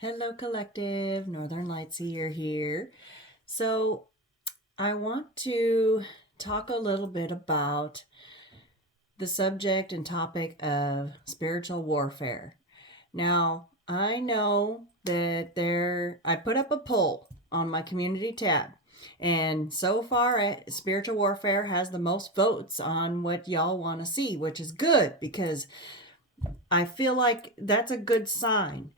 Hello collective, Northern Lightseer here. So I want to talk a little bit about the subject and topic of spiritual warfare. Now, I know that I put up a poll on my community tab, and so far spiritual warfare has the most votes on what y'all want to see, which is good because I feel like that's a good sign,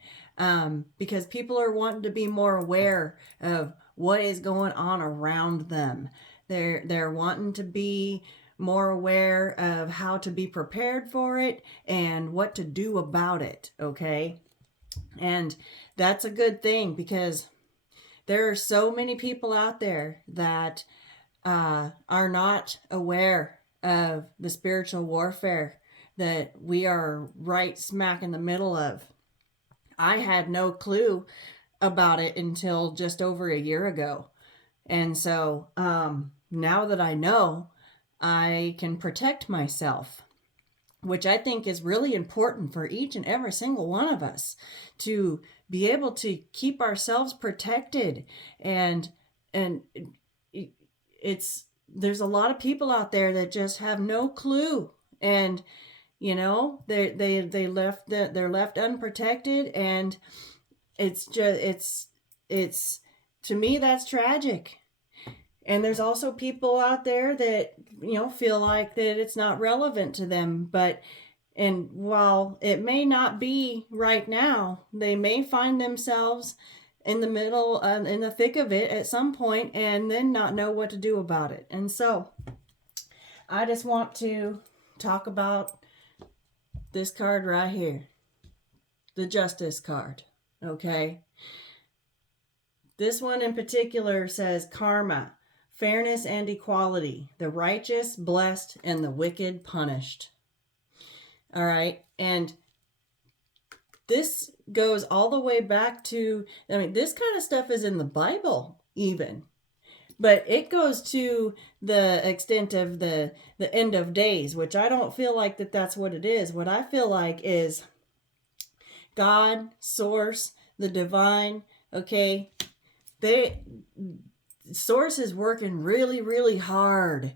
because people are wanting to be more aware of what is going on around them. They're wanting to be more aware of how to be prepared for it and what to do about it. Okay, and that's a good thing, because there are so many people out there that are not aware of the spiritual warfare that we are right smack in the middle of. I had no clue about it until just over a year ago. And so now that I know, I can protect myself, which I think is really important for each and every single one of us to be able to keep ourselves protected. And it's there's a lot of people out there that just have no clue, and they're left unprotected, and it's to me that's tragic. And there's also people out there that feel like that it's not relevant to them, and while it may not be right now, they may find themselves in the middle, in the thick of it at some point, and then not know what to do about it. And so I just want to talk about this card right here, the Justice card. Okay, this one in particular says karma, fairness and equality, the righteous blessed and the wicked punished. All right, and this goes all the way back to, this kind of stuff is in the Bible even, but it goes to the extent of the end of days, which I don't feel like that's what it is. What I feel like is God, source, the divine, okay, source is working really, really hard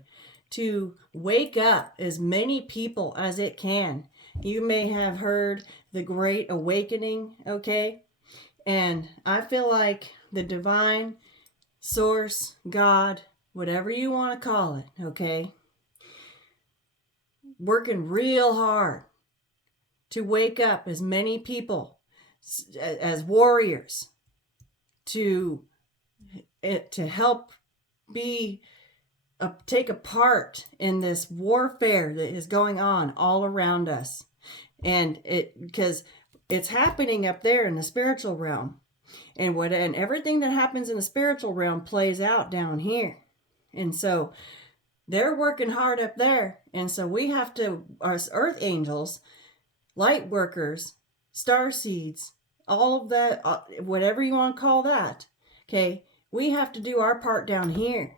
to wake up as many people as it can. You may have heard the Great Awakening, okay? And I feel like the divine, source, God, whatever you want to call it, okay, working real hard to wake up as many people as warriors to help take a part in this warfare that is going on all around us. And because it's happening up there in the spiritual realm, and everything that happens in the spiritual realm plays out down here. And so they're working hard up there, and so we have to, as earth angels, light workers, star seeds, all of that, whatever you want to call that, okay, we have to do our part down here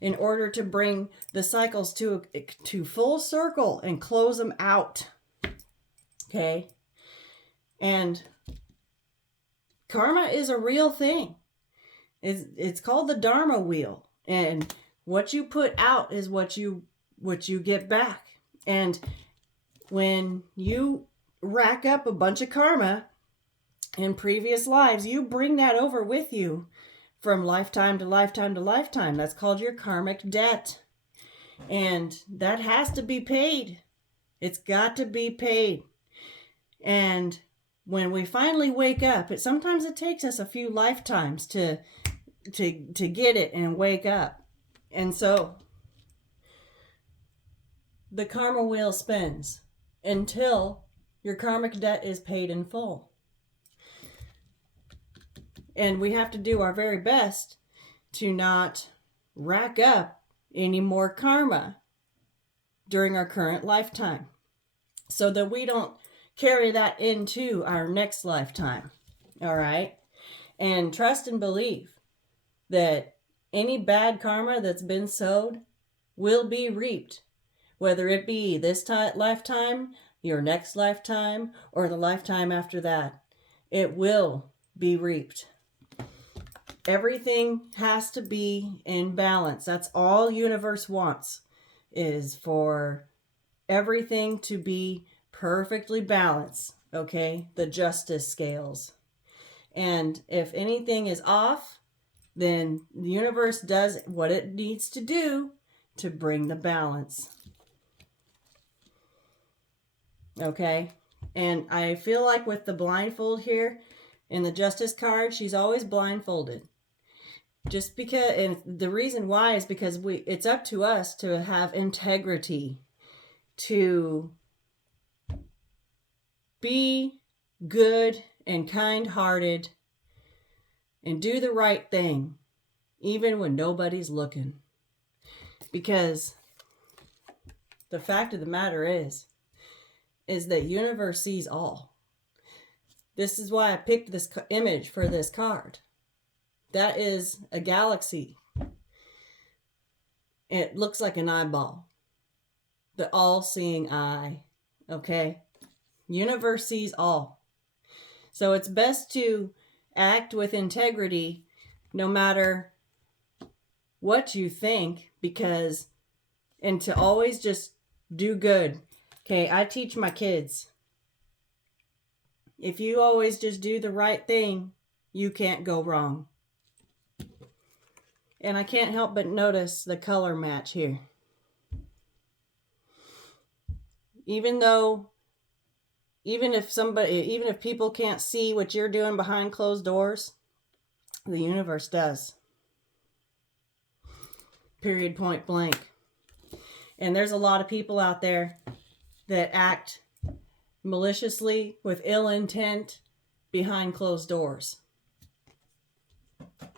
in order to bring the cycles to full circle and close them out. Okay? And karma is a real thing. It's called the Dharma wheel, and what you put out is what you get back. And when you rack up a bunch of karma in previous lives, you bring that over with you from lifetime to lifetime to lifetime. That's called your karmic debt. And that has to be paid. It's got to be paid. And when we finally wake up, sometimes it takes us a few lifetimes to get it and wake up. And so the karma wheel spins until your karmic debt is paid in full. And we have to do our very best to not rack up any more karma during our current lifetime, so that we don't carry that into our next lifetime. All right? And trust and believe that any bad karma that's been sowed will be reaped, whether it be this lifetime, your next lifetime, or the lifetime after that. It will be reaped. Everything has to be in balance. That's all universe wants, is for everything to be perfectly balanced, okay? The justice scales. And if anything is off, then the universe does what it needs to do to bring the balance. Okay? And I feel like with the blindfold here in the justice card, she's always blindfolded. Just because, and the reason why is because it's up to us to have integrity, to be good and kind-hearted and do the right thing, even when nobody's looking. Because the fact of the matter is that universe sees all. This is why I picked this image for this card. That is a galaxy. It looks like an eyeball. The all-seeing eye. Okay? Universe sees all. So it's best to act with integrity no matter what you think, and to always just do good. Okay, I teach my kids, if you always just do the right thing, you can't go wrong. And I can't help but notice the color match here. Even if people can't see what you're doing behind closed doors, the universe does. Period, point blank. And there's a lot of people out there that act maliciously with ill intent behind closed doors.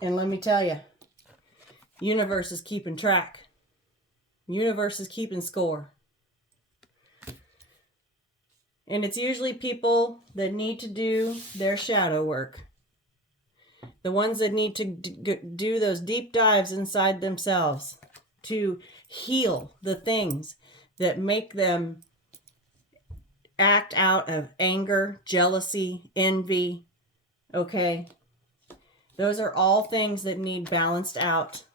And let me tell you, universe is keeping track. Universe is keeping score. And it's usually people that need to do their shadow work. The ones that need to do those deep dives inside themselves to heal the things that make them act out of anger, jealousy, envy. Okay? Those are all things that need balanced out.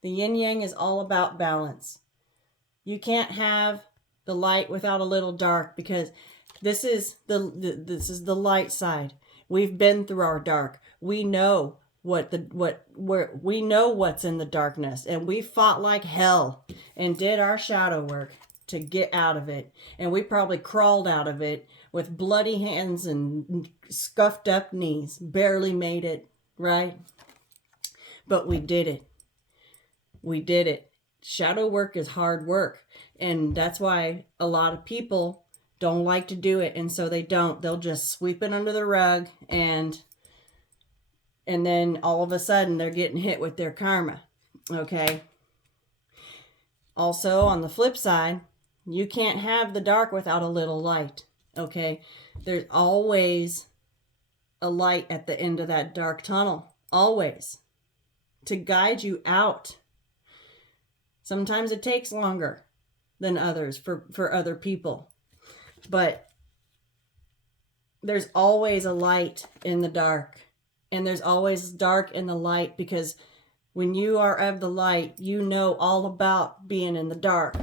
The yin-yang is all about balance. You can't have the light without a little dark, because this is the light side. We've been through our dark. We know we know what's in the darkness, and we fought like hell and did our shadow work to get out of it. And we probably crawled out of it with bloody hands and scuffed up knees. Barely made it, right? But we did it. We did it. Shadow work is hard work. And that's why a lot of people don't like to do it. And so they don't. They'll just sweep it under the rug. And then all of a sudden they're getting hit with their karma. Okay? Also, on the flip side, you can't have the dark without a little light. Okay? There's always a light at the end of that dark tunnel. Always. To guide you out. Sometimes it takes longer than others for other people. But there's always a light in the dark. And there's always dark in the light, because when you are of the light, you know all about being in the dark.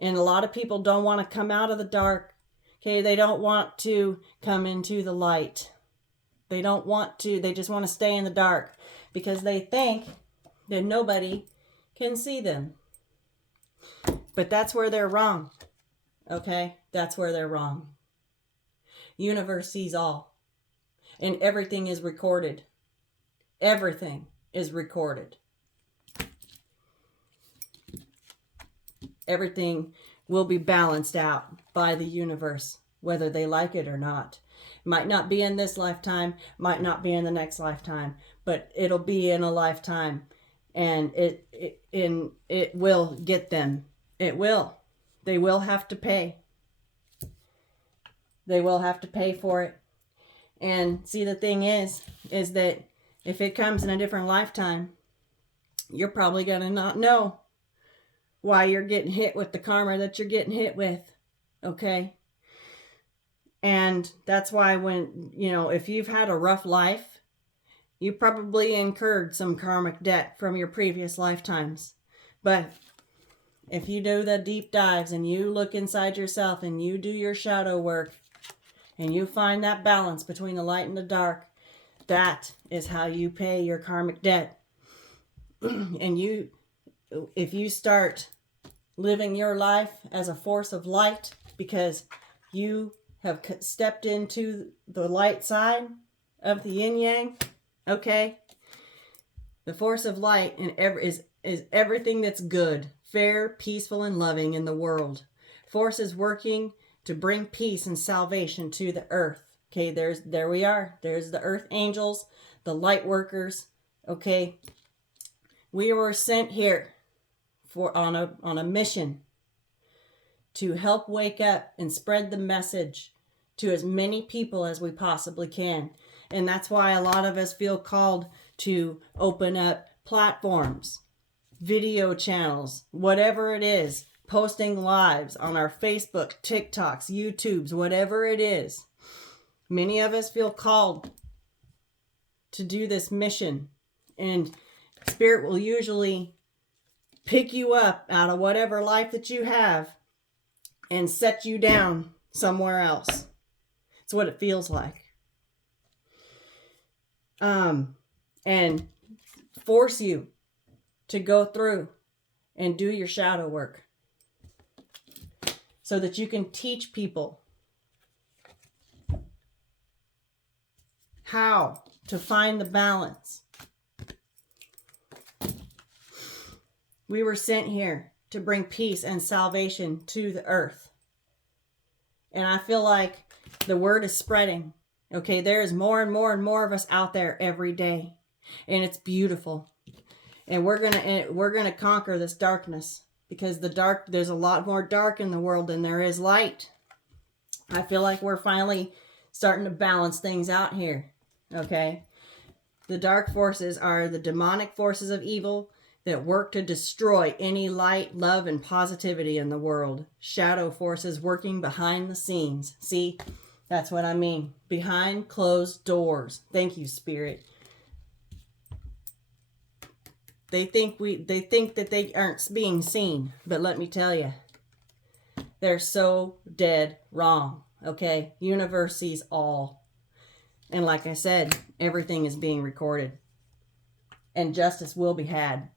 And a lot of people don't want to come out of the dark. Okay, they don't want to come into the light. They don't want to. They just want to stay in the dark because they think that nobody can see them. But that's where they're wrong. Okay? That's where they're wrong. Universe sees all. And everything is recorded. Everything is recorded. Everything will be balanced out by the universe, whether they like it or not. Might not be in this lifetime, might not be in the next lifetime, but it'll be in a lifetime. And it will get them. It will. They will have to pay. They will have to pay for it. And see, the thing is that if it comes in a different lifetime, you're probably going to not know why you're getting hit with the karma that you're getting hit with. Okay? And that's why when, if you've had a rough life, you probably incurred some karmic debt from your previous lifetimes. But if you do the deep dives and you look inside yourself and you do your shadow work and you find that balance between the light and the dark, that is how you pay your karmic debt. And if you start living your life as a force of light because you have stepped into the light side of the yin yang, okay? The force of light is everything that's good, fair, peaceful, and loving in the world. Force is working to bring peace and salvation to the earth. Okay, there we are. There's the earth angels, the light workers. Okay, we were sent here on a mission to help wake up and spread the message to as many people as we possibly can. And that's why a lot of us feel called to open up platforms, video channels, whatever it is, posting lives on our Facebook, TikToks, YouTubes, whatever it is. Many of us feel called to do this mission, and Spirit will usually pick you up out of whatever life that you have and set you down somewhere else. It's what it feels like. And force you to go through and do your shadow work so that you can teach people how to find the balance. We were sent here to bring peace and salvation to the earth. And I feel like the word is spreading. Okay, there is more and more and more of us out there every day. And it's beautiful. And we're gonna conquer this darkness, because there's a lot more dark in the world than there is light. I feel like we're finally starting to balance things out here. Okay? The dark forces are the demonic forces of evil that work to destroy any light, love, and positivity in the world. Shadow forces working behind the scenes. See, that's what I mean. Behind closed doors. Thank you, Spirit. They think that they aren't being seen, but let me tell you, they're so dead wrong. Okay? Universe sees all. And like I said, everything is being recorded. And justice will be had.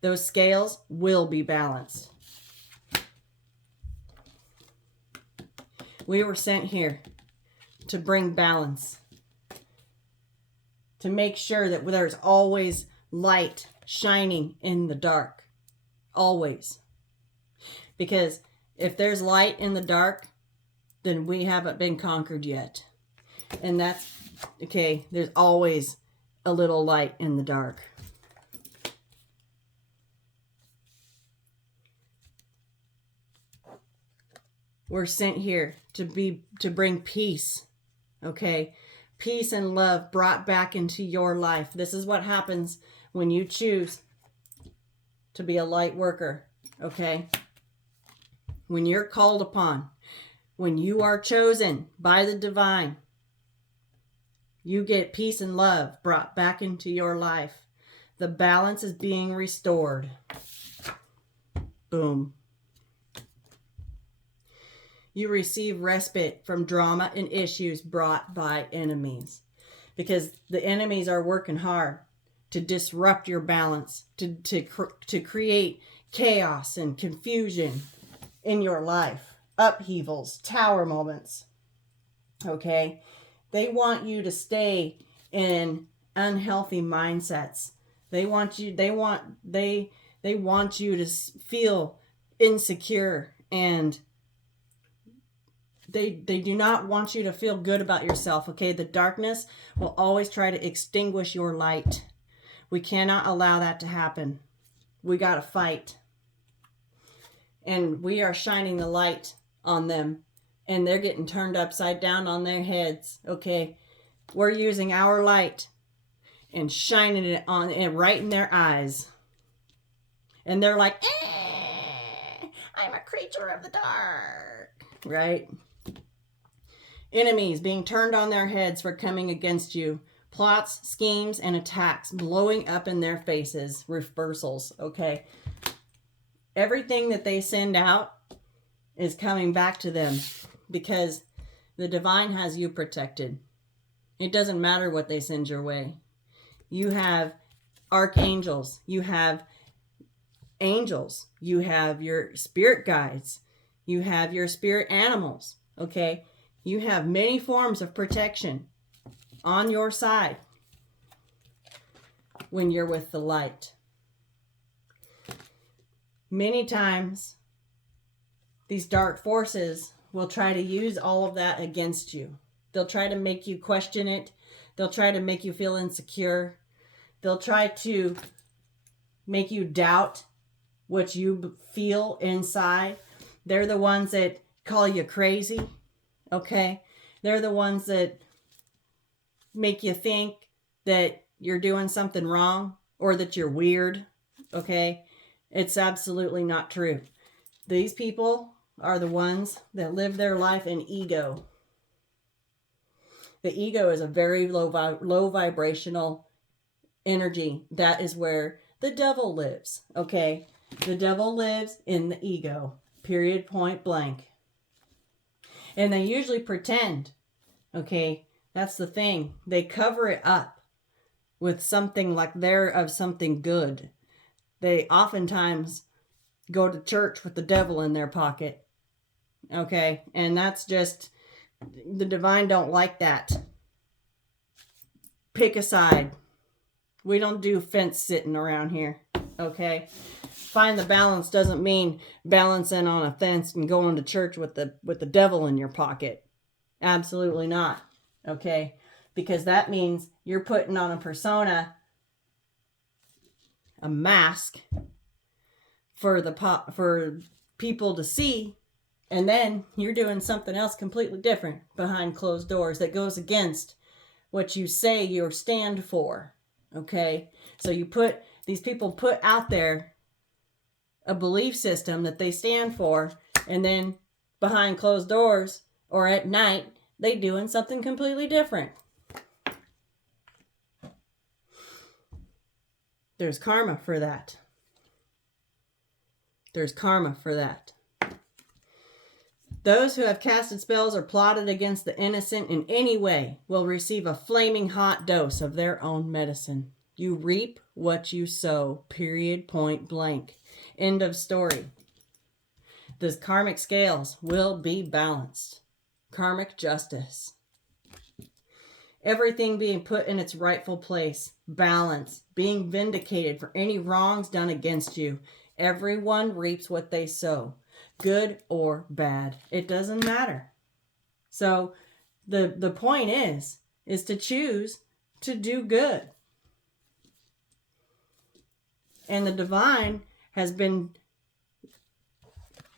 Those scales will be balanced. We were sent here to bring balance. To make sure that there's always light shining in the dark. Always. Because if there's light in the dark, then we haven't been conquered yet. And that's, okay, there's always a little light in the dark. We're sent here to bring peace. Okay? Peace and love brought back into your life. This is what happens when you choose to be a light worker. Okay? When you're called upon, when you are chosen by the divine, you get peace and love brought back into your life. The balance is being restored. Boom. You receive respite from drama and issues brought by enemies. Because the enemies are working hard to disrupt your balance, to create chaos and confusion in your life. Upheavals, tower moments. Okay? They want you to stay in unhealthy mindsets. They want you to feel insecure, and they do not want you to feel good about yourself. Okay? The darkness will always try to extinguish your light. We cannot allow that to happen. We got to fight. And we are shining the light on them, and they're getting turned upside down on their heads. Okay? We're using our light and shining it on and right in their eyes. And they're like, I'm a creature of the dark. Right? Enemies being turned on their heads for coming against you. Plots, schemes, and attacks blowing up in their faces. Reversals, okay? Everything that they send out is coming back to them because the divine has you protected. It doesn't matter what they send your way. You have archangels. You have angels. You have your spirit guides. You have your spirit animals, okay? You have many forms of protection on your side when you're with the light. Many times, these dark forces will try to use all of that against you. They'll try to make you question it. They'll try to make you feel insecure. They'll try to make you doubt what you feel inside. They're the ones that call you crazy, okay? They're the ones that make you think that you're doing something wrong or that you're weird, okay? It's absolutely not true. These people are the ones that live their life in ego. The ego is a very low vibrational energy. That is where the devil lives, okay? The devil lives in the ego, period, point blank. And they usually pretend, okay? That's the thing. They cover it up with something like they're of something good. They oftentimes go to church with the devil in their pocket, okay? And that's just, the divine don't like that. Pick a side. We don't do fence sitting around here, okay? Find the balance doesn't mean balancing on a fence and going to church with the devil in your pocket. Absolutely not, okay? Because that means you're putting on a persona, a mask for people to see, and then you're doing something else completely different behind closed doors that goes against what you say you stand for, okay? So these people put out there a belief system that they stand for, and then behind closed doors or at night, they doing something completely different. There's karma for that. There's karma for that. Those who have casted spells or plotted against the innocent in any way will receive a flaming hot dose of their own medicine. You reap what you sow, period, point blank. End of story. The karmic scales will be balanced. Karmic justice. Everything being put in its rightful place. Balance. Being vindicated for any wrongs done against you. Everyone reaps what they sow. Good or bad. It doesn't matter. So the point is to choose to do good. And the divine has been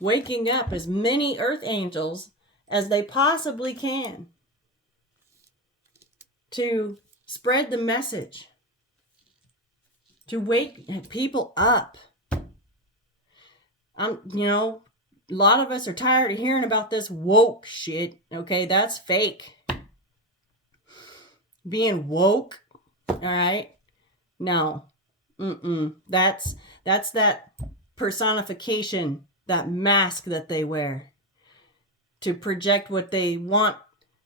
waking up as many earth angels as they possibly can to spread the message, to wake people up. A lot of us are tired of hearing about this woke shit. Okay, that's fake. Being woke, all right? No. That's that personification, that mask that they wear to project what they want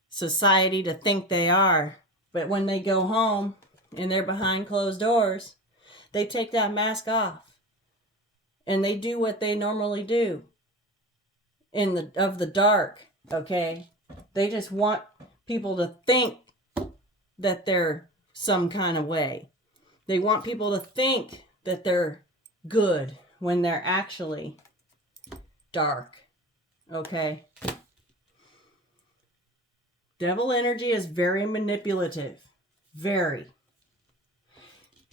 society to think they are. But when they go home and they're behind closed doors, they take that mask off and they do what they normally do of the dark, okay? They just want people to think that they're some kind of way. They want people to think that they're good when they're actually dark, okay? Devil energy is very manipulative, very.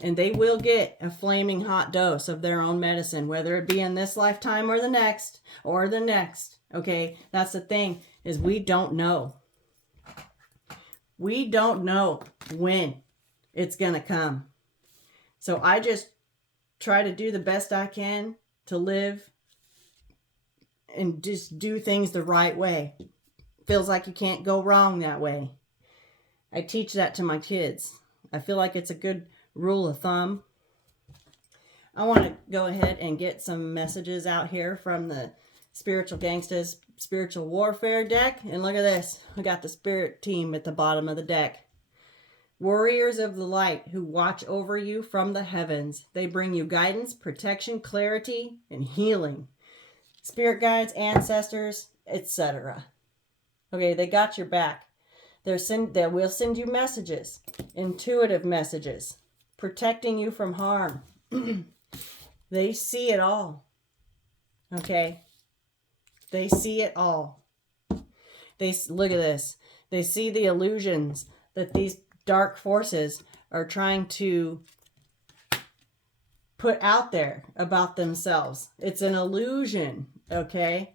And they will get a flaming hot dose of their own medicine, whether it be in this lifetime or the next, okay? That's the thing, is we don't know. We don't know when it's going to come. So I just try to do the best I can to live and just do things the right way feels like you can't go wrong that way. I teach that to my kids. I feel like it's a good rule of thumb. I want to go ahead and get some messages out here from the Spiritual Gangsta's Spiritual Warfare deck. And look at this. We got the spirit team at the bottom of the deck. Warriors of the light who watch over you from the heavens. They bring you guidance, protection, clarity, and healing. Spirit guides, ancestors, etc. Okay, they got your back. They will send you messages, intuitive messages, protecting you from harm. They see it all. Okay? They see it all. Look at this. They see the illusions that these dark forces are trying to put out there about themselves. It's an illusion, okay?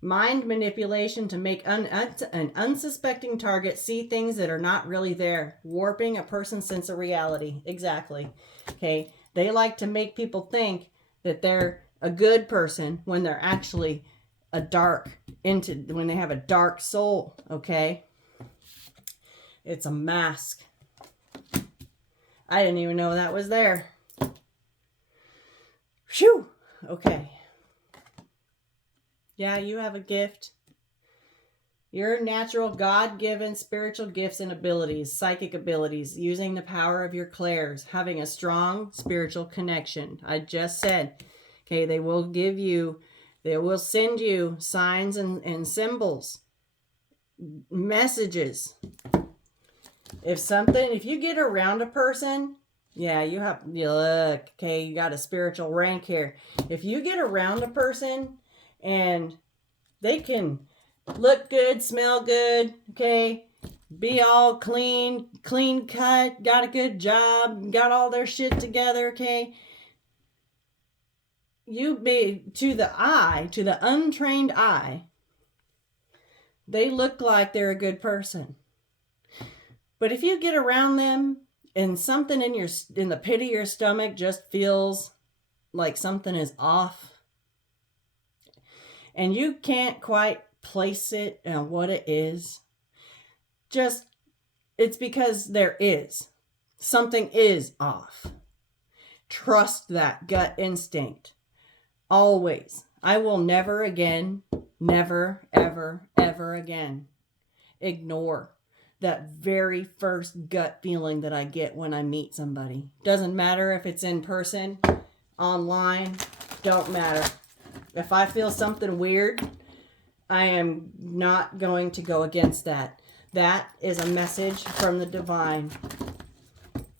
Mind manipulation to make an unsuspecting target see things that are not really there. Warping a person's sense of reality. Exactly. Okay? They like to make people think that they're a good person when they're actually when they have a dark soul, okay? It's a mask. I didn't even know that was there. Phew! Okay. Yeah, you have a gift. Your natural God-given spiritual gifts and abilities, psychic abilities, using the power of your clairs, having a strong spiritual connection. I just said, okay, they will send you signs and symbols, messages. If you get around a person, yeah, you look, okay, you got a spiritual rank here. If you get around a person and they can look good, smell good, okay, be all clean cut, got a good job, got all their shit together, okay, to the untrained eye, they look like they're a good person. But if you get around them and something in the pit of your stomach just feels like something is off, and you can't quite place it on what it is, it's because there is. Something is off. Trust that gut instinct. Always. I will never again, never, ever, ever again ignore that very first gut feeling that I get when I meet somebody. Doesn't matter if it's in person, online, don't matter. If I feel something weird, I am not going to go against that. That is a message from the divine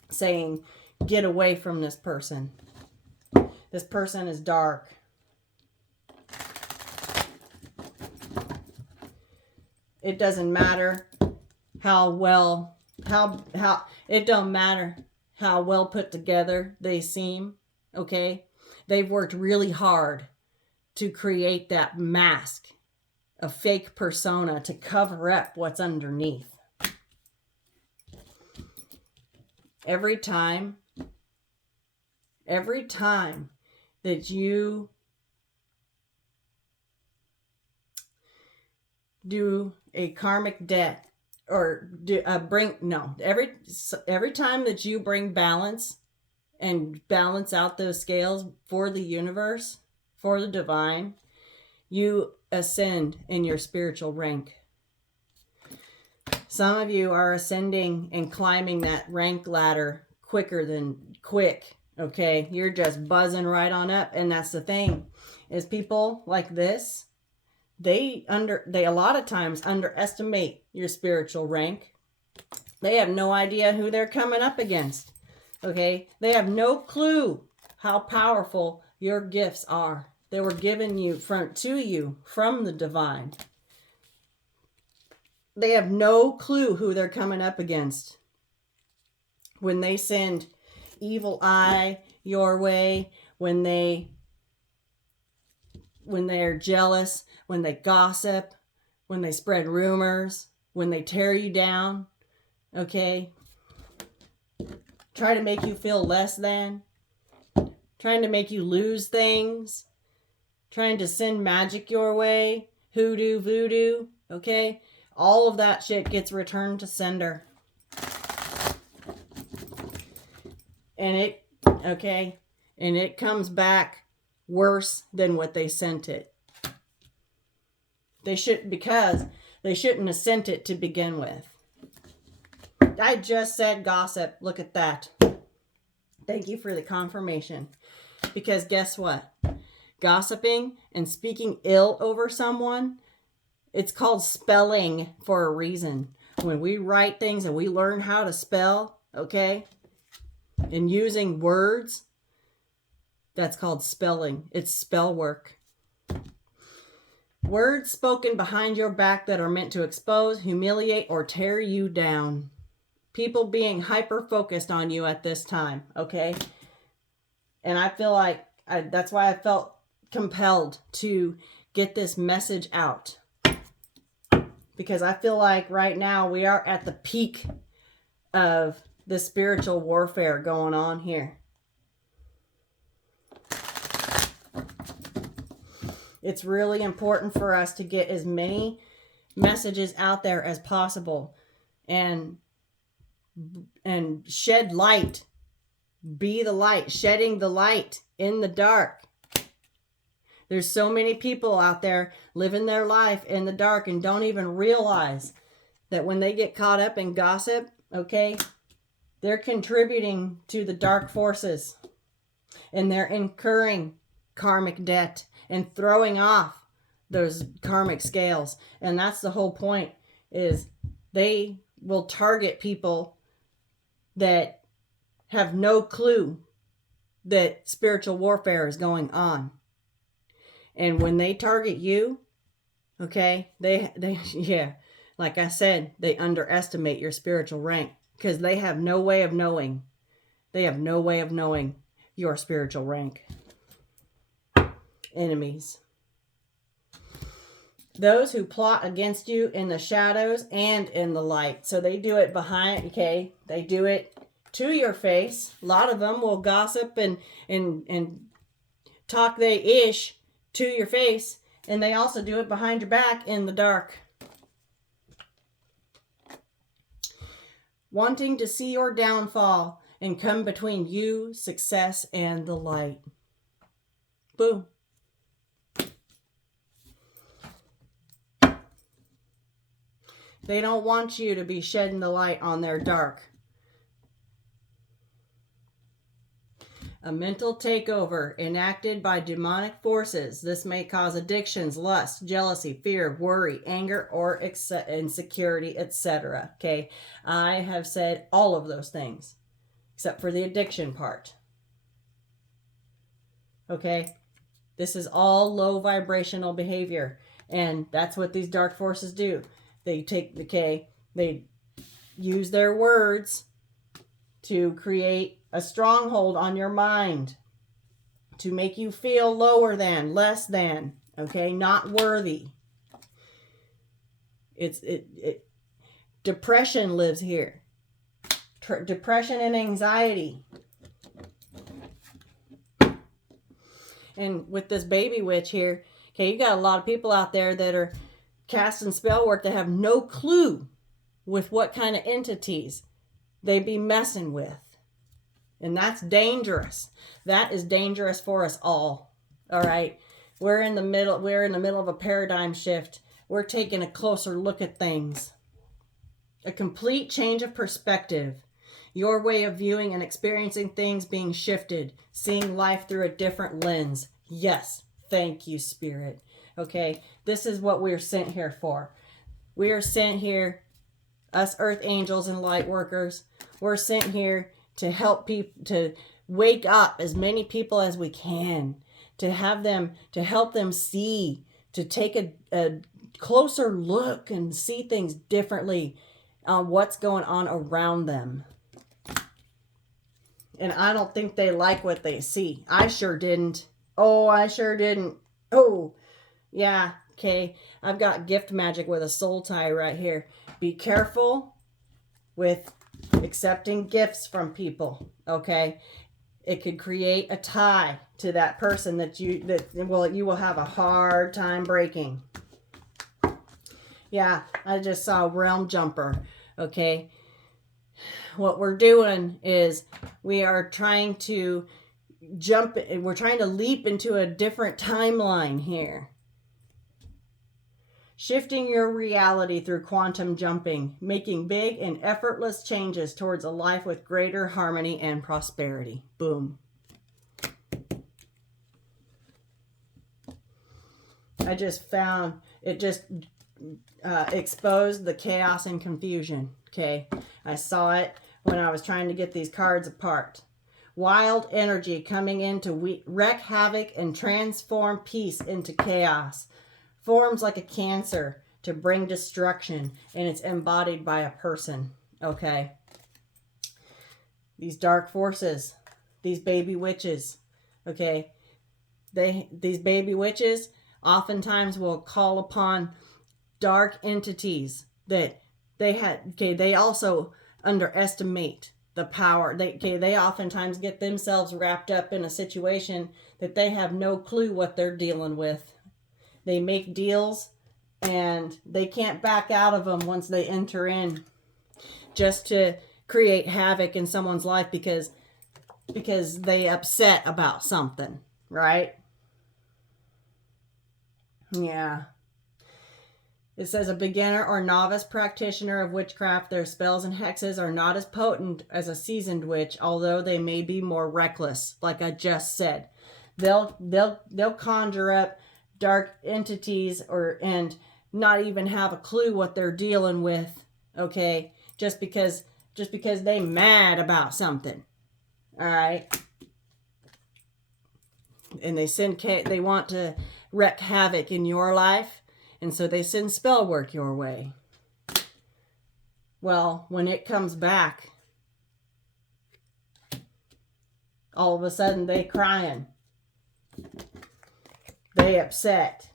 saying, get away from this person. This person is dark. It doesn't matter it don't matter how well put together they seem, okay? They've worked really hard to create that mask, a fake persona to cover up what's underneath. Every time that you do a karmic debt or every time that you bring balance and balance out those scales for the universe, for the divine, you ascend in your spiritual rank. Some of you are ascending and climbing that rank ladder quicker than quick, okay? You're just buzzing right on up. And that's the thing, is people like this, they a lot of times underestimate your spiritual rank. They have no idea who they're coming up against, okay? They have no clue how powerful your gifts are. They were given to you from the divine. They have no clue who they're coming up against. When they send evil eye your way, when they're jealous, when they gossip, when they spread rumors, when they tear you down, okay? Try to make you feel less than, trying to make you lose things, trying to send magic your way, hoodoo, voodoo, okay? All of that shit gets returned to sender. And it comes back worse than what they sent it. Because they shouldn't have sent it to begin with. I just said gossip. Look at that. Thank you for the confirmation. Because guess what? Gossiping and speaking ill over someone, it's called spelling for a reason. When we write things and we learn how to spell, okay, and using words, that's called spelling. It's spell work. Words spoken behind your back that are meant to expose, humiliate, or tear you down. People being hyper-focused on you at this time, okay? And I feel like that's why I felt compelled to get this message out. Because I feel like right now we are at the peak of the spiritual warfare going on here. It's really important for us to get as many messages out there as possible and shed light. Be the light, shedding the light in the dark. There's so many people out there living their life in the dark and don't even realize that when they get caught up in gossip, okay, they're contributing to the dark forces and they're incurring karmic debt and throwing off those karmic scales. And that's the whole point, is they will target people that have no clue that spiritual warfare is going on. And when they target you, okay, they yeah, like I said, they underestimate your spiritual rank because they have no way of knowing. They have no way of knowing your spiritual rank. Enemies. Those who plot against you in the shadows and in the light. So they do it behind, okay, they do it to your face. A lot of them will gossip and talk they ish to your face, and they also do it behind your back in the dark. Wanting to see your downfall and come between you, success, and the light. Boom. They don't want you to be shedding the light on their dark. A mental takeover enacted by demonic forces. This may cause addictions, lust, jealousy, fear, worry, anger, or insecurity, etc. Okay, I have said all of those things, except for the addiction part. Okay, this is all low vibrational behavior, and that's what these dark forces do. They use their words to create a stronghold on your mind, to make you feel lower than, less than, okay, not worthy. Depression lives here. Depression and anxiety. And with this baby witch here, okay, you got a lot of people out there that are casting spell work that have no clue with what kind of entities they be messing with. And that's dangerous. That is dangerous for us all. All right. We're in the middle of a paradigm shift. We're taking a closer look at things. A complete change of perspective. Your way of viewing and experiencing things being shifted. Seeing life through a different lens. Yes. Thank you, Spirit. Okay. This is what we're sent here for. We are sent here, us earth angels and light workers. We're sent here to help people, to wake up as many people as we can, to help them see, to take a closer look and see things differently on what's going on around them. And I don't think they like what they see. I sure didn't. Oh, I sure didn't. Oh, yeah. Okay. I've got gift magic with a soul tie right here. Be careful with accepting gifts from people, okay? It could create a tie to that person that you will have a hard time breaking. Yeah, I just saw realm jumper. Okay. What we're doing is we are trying to we're trying to leap into a different timeline here. Shifting your reality through quantum jumping, making big and effortless changes towards a life with greater harmony and prosperity. Boom. I just found it just exposed the chaos and confusion. Okay. I saw it when I was trying to get these cards apart. Wild energy coming in to wreak havoc and transform peace into chaos. Forms like a cancer to bring destruction, and it's embodied by a person. Okay. These dark forces, these baby witches. Okay. These baby witches oftentimes will call upon dark entities that they also underestimate the power. They oftentimes get themselves wrapped up in a situation that they have no clue what they're dealing with. They make deals and they can't back out of them once they enter in, just to create havoc in someone's life because they upset about something, right? Yeah. It says a beginner or novice practitioner of witchcraft, their spells and hexes are not as potent as a seasoned witch, although they may be more reckless, like I just said. They'll conjure up dark entities and not even have a clue what they're dealing with, okay? Just because they mad about something. All right? And they want to wreak havoc in your life, and so they send spell work your way. Well, when it comes back, all of a sudden they crying. They upset.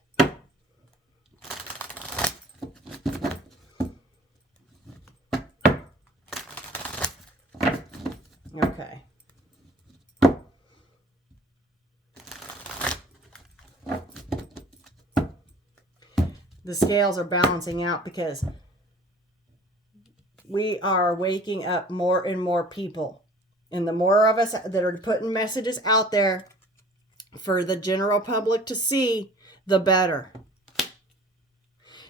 Okay. The scales are balancing out because we are waking up more and more people. And the more of us that are putting messages out there for the general public to see, the better.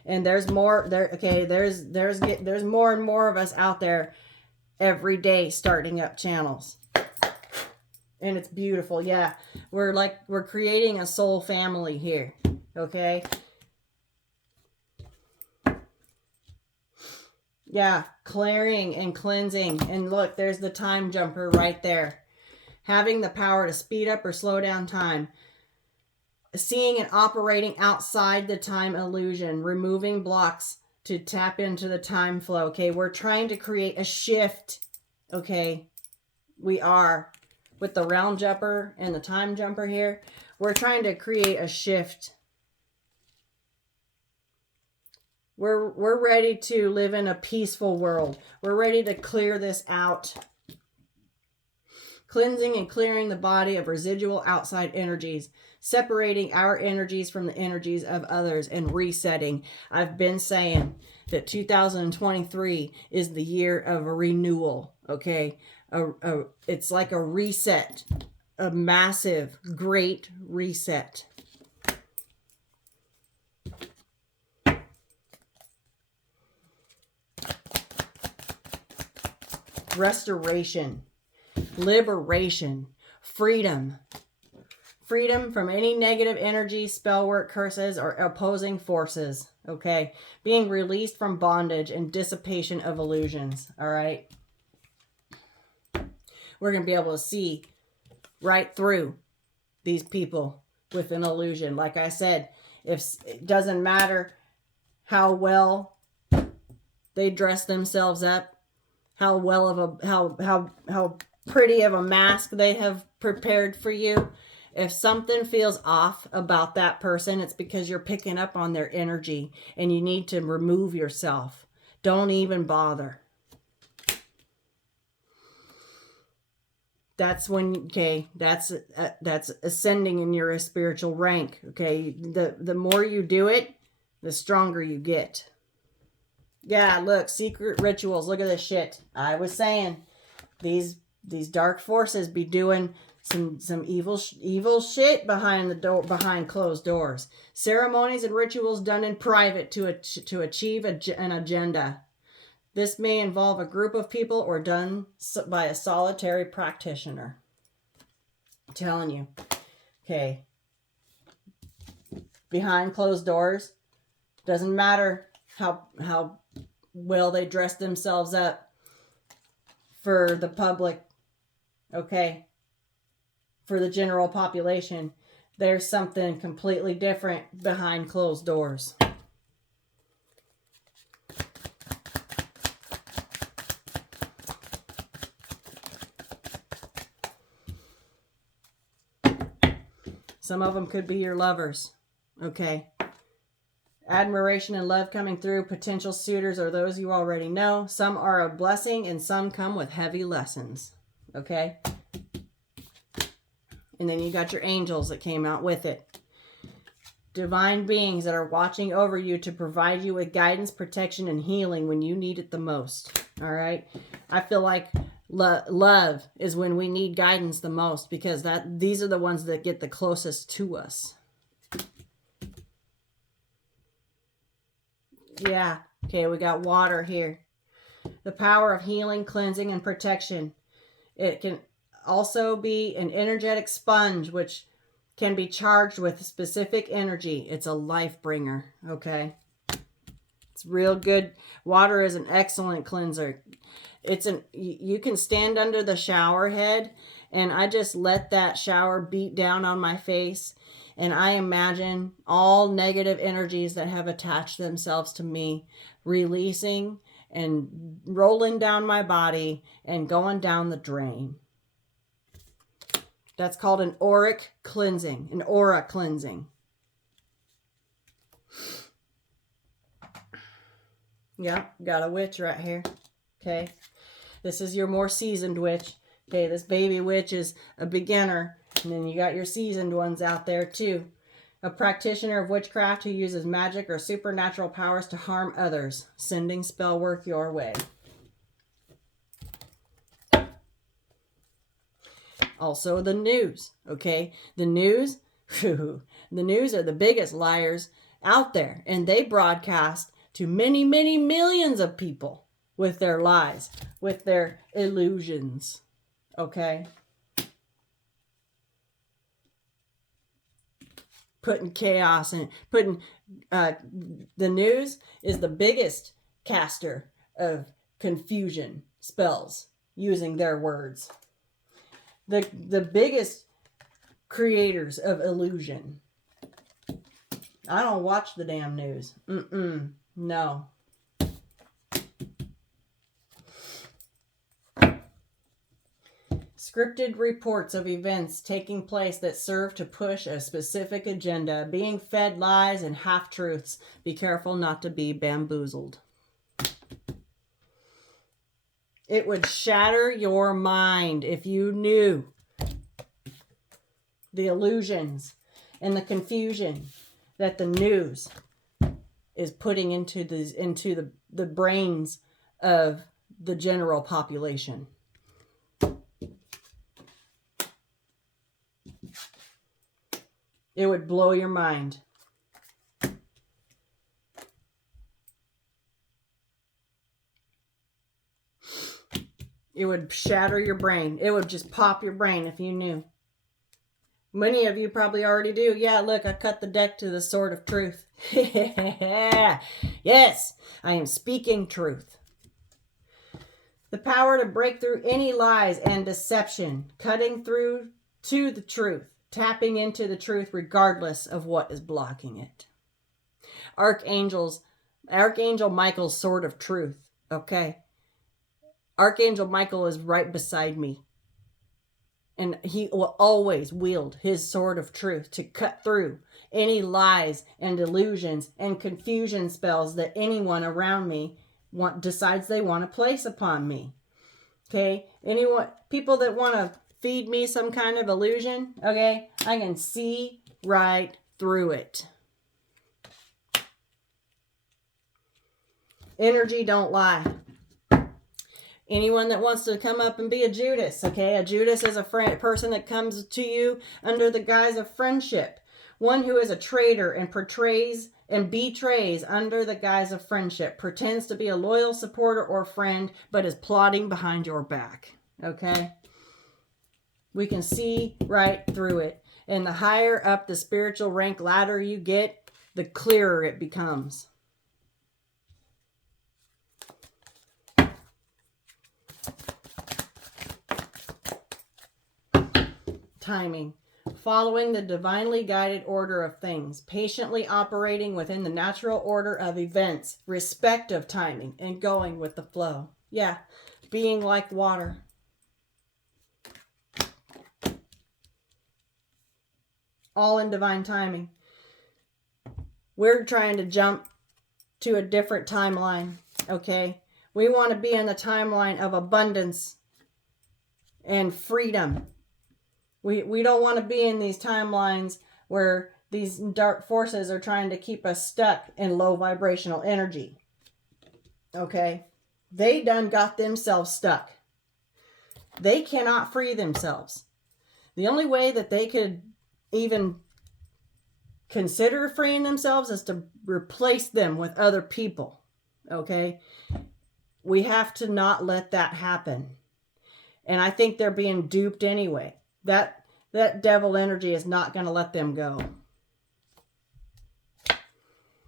And there's more there. Okay, there's more and more of us out there every day starting up channels. And it's beautiful. Yeah, we're creating a soul family here. Okay. Yeah, clearing and cleansing. And look, there's the time jumper right there. Having the power to speed up or slow down time. Seeing and operating outside the time illusion. Removing blocks to tap into the time flow. Okay, we're trying to create a shift. Okay, we are. With the round jumper and the time jumper here, we're trying to create a shift. We're ready to live in a peaceful world. We're ready to clear this out. Cleansing and clearing the body of residual outside energies. Separating our energies from the energies of others and resetting. I've been saying that 2023 is the year of a renewal. Okay? It's like a reset. A massive, great reset. Restoration, liberation, freedom. Freedom from any negative energy, spell work, curses, or opposing forces. Okay? Being released from bondage and dissipation of illusions. All right? We're going to be able to see right through these people with an illusion. Like I said, it doesn't matter how well they dress themselves up, how well of how pretty of a mask they have prepared for you. If something feels off about that person, it's because you're picking up on their energy and you need to remove yourself. Don't even bother. That's when, okay, that's ascending in your spiritual rank. Okay, the more you do it, the stronger you get. Yeah, look, secret rituals. Look at this shit. I was saying, these dark forces be doing some evil shit behind the door, behind closed doors. Ceremonies and rituals done in private to achieve an agenda. This may involve a group of people or done by a solitary practitioner. I'm telling you. Okay. Behind closed doors. Doesn't matter how well they dress themselves up for the public. Okay. For the general population. There's something completely different behind closed doors. Some of them could be your lovers. Okay. Admiration and love coming through. Potential suitors are those you already know. Some are a blessing and some come with heavy lessons. Okay. And then you got your angels that came out with it. Divine beings that are watching over you to provide you with guidance, protection, and healing when you need it the most. All right. I feel like love is when we need guidance the most, because these are the ones that get the closest to us. Yeah. Okay, we got water here. The power of healing, cleansing, and protection. It can also be an energetic sponge, which can be charged with specific energy. It's a life bringer. Okay. It's real good. Water is an excellent cleanser. You can stand under the shower head, and I just let that shower beat down on my face, and I imagine all negative energies that have attached themselves to me releasing and rolling down my body and going down the drain. That's called an auric cleansing, an aura cleansing. Yeah, got a witch right here. Okay. This is your more seasoned witch. Okay, this baby witch is a beginner. And then you got your seasoned ones out there too. A practitioner of witchcraft who uses magic or supernatural powers to harm others. Sending spell work your way. Also the news. Okay, the news. The news are the biggest liars out there. And they broadcast to many, many millions of people with their lies, with their illusions. Okay? Putting chaos in, the news is the biggest caster of confusion spells using their words. The biggest creators of illusion. I don't watch the damn news. No. Scripted reports of events taking place that serve to push a specific agenda, being fed lies and half-truths. Be careful not to be bamboozled. It would shatter your mind if you knew the illusions and the confusion that the news is putting into the brains of the general population. It would blow your mind. It would shatter your brain. It would just pop your brain if you knew. Many of you probably already do. Yeah, look, I cut the deck to the sword of truth. Yes, I am speaking truth. The power to break through any lies and deception, cutting through to the truth, tapping into the truth regardless of what is blocking it. Archangel Michael's sword of truth. Okay. Archangel Michael is right beside me. And he will always wield his sword of truth to cut through any lies and illusions and confusion spells that anyone around me decides they want to place upon me. Okay? People that want to feed me some kind of illusion, okay, I can see right through it. Energy don't lie. Anyone that wants to come up and be a Judas, okay? A Judas is a person that comes to you under the guise of friendship. One who is a traitor and portrays and betrays under the guise of friendship, pretends to be a loyal supporter or friend, but is plotting behind your back, okay? We can see right through it. And the higher up the spiritual rank ladder you get, the clearer it becomes. Timing. Following the divinely guided order of things, patiently operating within the natural order of events, respect of timing, and going with the flow. Yeah, being like water. All in divine timing. We're trying to jump to a different timeline, okay? We want to be in the timeline of abundance and freedom. We don't want to be in these timelines where these dark forces are trying to keep us stuck in low vibrational energy. Okay? They done got themselves stuck. They cannot free themselves. The only way that they could even consider freeing themselves is to replace them with other people. Okay? We have to not let that happen. And I think they're being duped anyway. That devil energy is not going to let them go.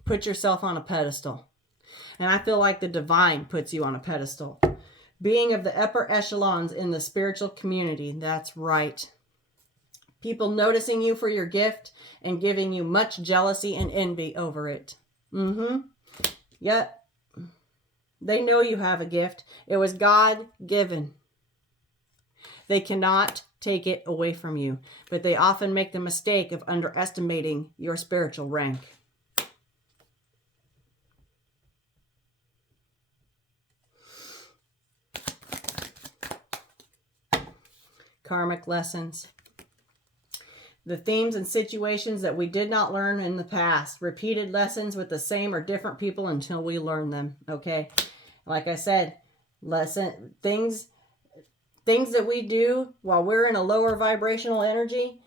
Put yourself on a pedestal. And I feel like the divine puts you on a pedestal. Being of the upper echelons in the spiritual community. That's right. People noticing you for your gift and giving you much jealousy and envy over it. Yep. They know you have a gift. It was God given. They cannot take it away from you, but they often make the mistake of underestimating your spiritual rank. Karmic lessons. The themes and situations that we did not learn in the past. Repeated lessons with the same or different people until we learn them. Okay? Like I said, things that we do while we're in a lower vibrational energy,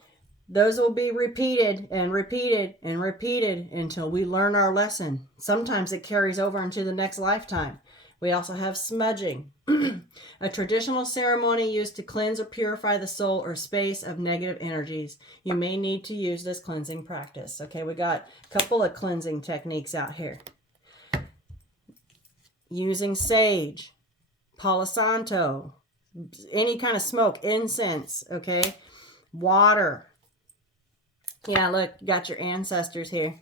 those will be repeated and repeated and repeated until we learn our lesson. Sometimes it carries over into the next lifetime. We also have smudging, a traditional ceremony used to cleanse or purify the soul or space of negative energies. You may need to use this cleansing practice. Okay, we got a couple of cleansing techniques out here. Using sage, Palo Santo, any kind of smoke, incense, okay? Water. Yeah, look, you got your ancestors here.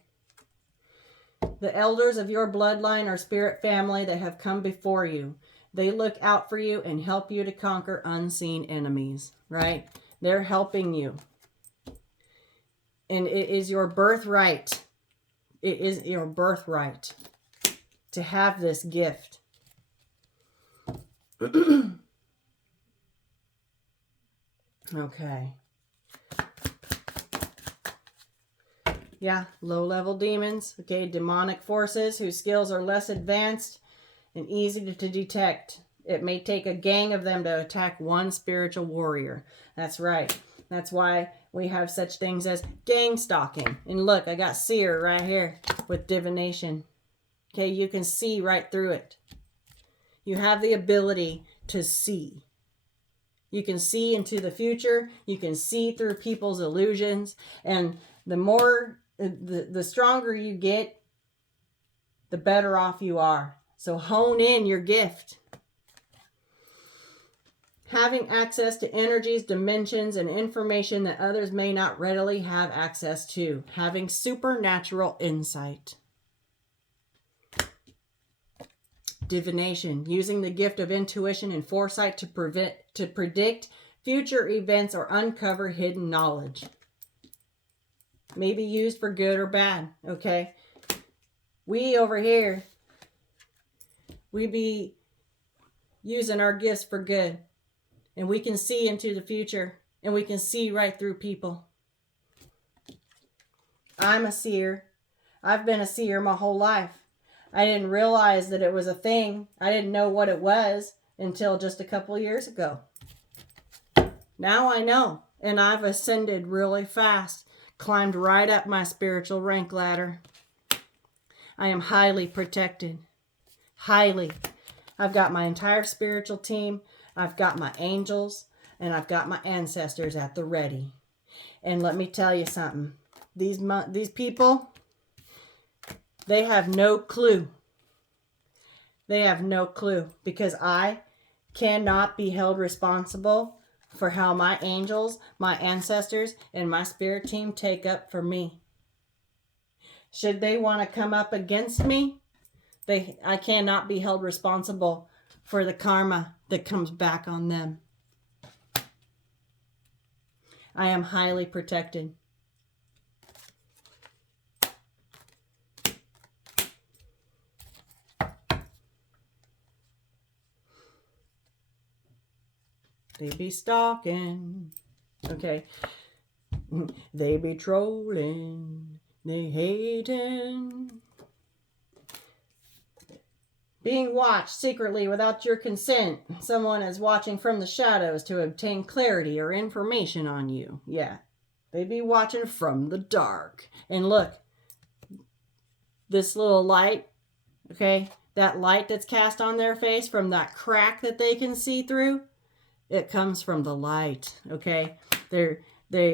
The elders of your bloodline or spirit family that have come before you. They look out for you and help you to conquer unseen enemies, right? They're helping you. And it is your birthright. It is your birthright to have this gift. Okay. Yeah, low-level demons, okay, demonic forces whose skills are less advanced and easy to detect. It may take a gang of them to attack one spiritual warrior. That's right. That's why we have such things as gang stalking. And look, I got seer right here with divination. Okay, you can see right through it. You have the ability to see. You can see into the future. You can see through people's illusions. And the stronger you get, the better off you are. So hone in your gift. Having access to energies, dimensions, and information that others may not readily have access to. Having supernatural insight. Divination. Using the gift of intuition and foresight to predict future events or uncover hidden knowledge. May be used for good or bad, okay? We over here, we be using our gifts for good. And we can see into the future. And we can see right through people. I'm a seer. I've been a seer my whole life. I didn't realize that it was a thing. I didn't know what it was until just a couple years ago. Now I know, and I've ascended really fast, climbed right up my spiritual rank ladder. I am highly protected. Highly. I've got my entire spiritual team. I've got my angels, and I've got my ancestors at the ready. And let me tell you something. These people, they have no clue. They have no clue, because I cannot be held responsible for how my angels, my ancestors, and my spirit team take up for me. Should they want to come up against me, I cannot be held responsible for the karma that comes back on them. I am highly protected. They be stalking. Okay. They be trolling. They hating. Being watched secretly without your consent. Someone is watching from the shadows to obtain clarity or information on you. Yeah. They be watching from the dark. And look. This little light. Okay. That light that's cast on their face from that crack that they can see through. It comes from the light, okay? They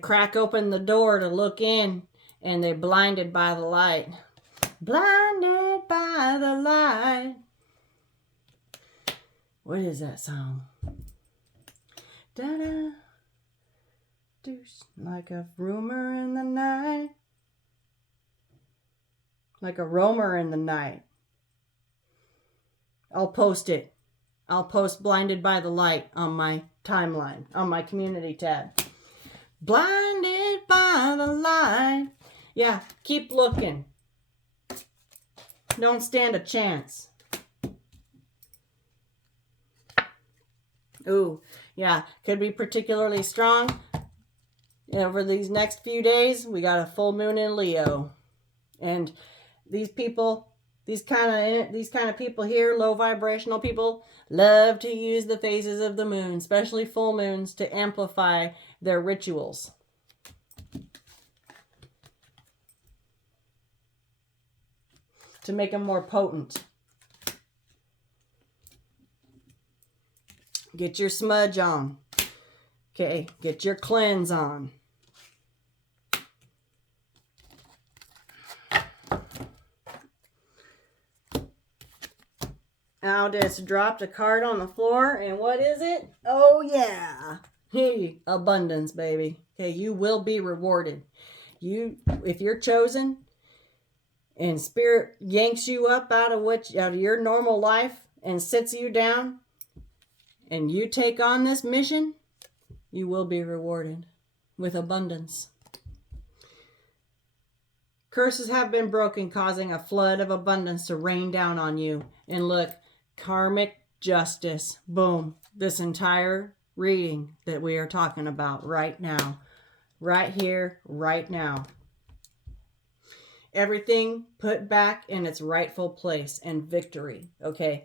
crack open the door to look in, and they're blinded by the light. Blinded by the light. What is that song? Da-da. Deuce, like a rumor in the night. Like a roamer in the night. I'll post it. I'll post Blinded by the Light on my timeline, on my community tab. Blinded by the light. Yeah, keep looking. Don't stand a chance. Ooh, yeah, could be particularly strong. Over these next few days, we got a full moon in Leo. And these people, these kind of people here, low vibrational people, love to use the phases of the moon, especially full moons, to amplify their rituals. To make them more potent. Get your smudge on. Okay, get your cleanse on. Now just dropped a card on the floor, and what is it? Oh yeah, hey, abundance, baby. Okay, you will be rewarded. If you're chosen, and spirit yanks you up out of your normal life and sits you down, and you take on this mission, you will be rewarded with abundance. Curses have been broken, causing a flood of abundance to rain down on you. And look, karmic justice. Boom. This entire reading that we are talking about right now. Right here, right now. Everything put back in its rightful place and victory. Okay.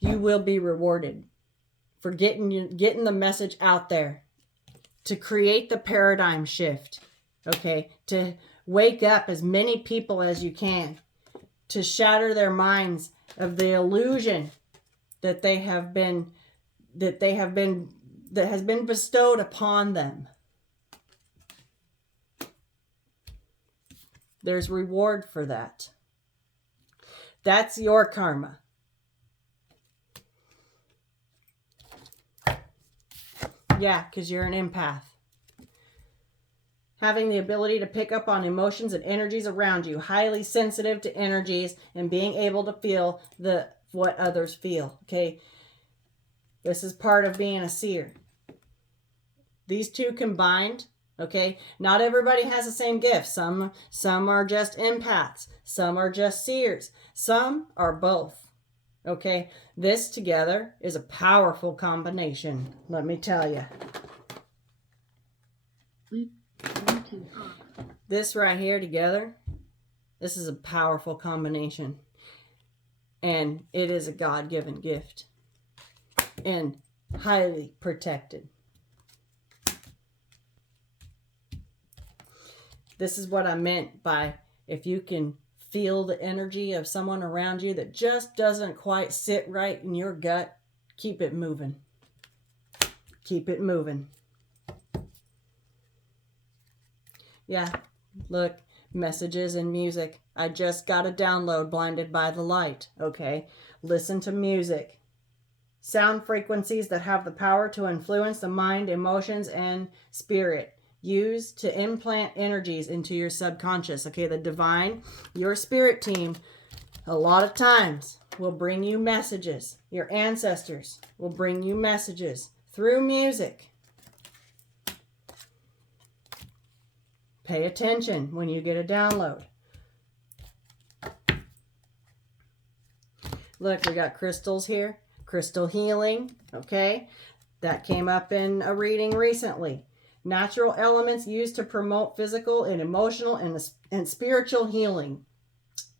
You will be rewarded for getting the message out there. To create the paradigm shift. Okay. To wake up as many people as you can. To shatter their minds of the illusion that has been bestowed upon them. There's reward for that. That's your karma. Yeah, because you're an empath. Having the ability to pick up on emotions and energies around you, highly sensitive to energies, and being able to feel what others feel. Okay, this is part of being a seer. These two combined. Okay, not everybody has the same gift. Some are just empaths. Some are just seers. Some are both. Okay, this together is a powerful combination. Let me tell you. This right here together This is a powerful combination. And it is a God-given gift. And highly protected. This is what I meant by if you can feel the energy of someone around you that just doesn't quite sit right in your gut, keep it moving. Keep it moving. Yeah, look, messages and music. I just got a download, Blinded by the Light. Okay, listen to music. Sound frequencies that have the power to influence the mind, emotions, and spirit. Used to implant energies into your subconscious. Okay, the divine, your spirit team, a lot of times will bring you messages. Your ancestors will bring you messages through music. Pay attention when you get a download. Look, we got crystals here. Crystal healing, okay? That came up in a reading recently. Natural elements used to promote physical and emotional and spiritual healing.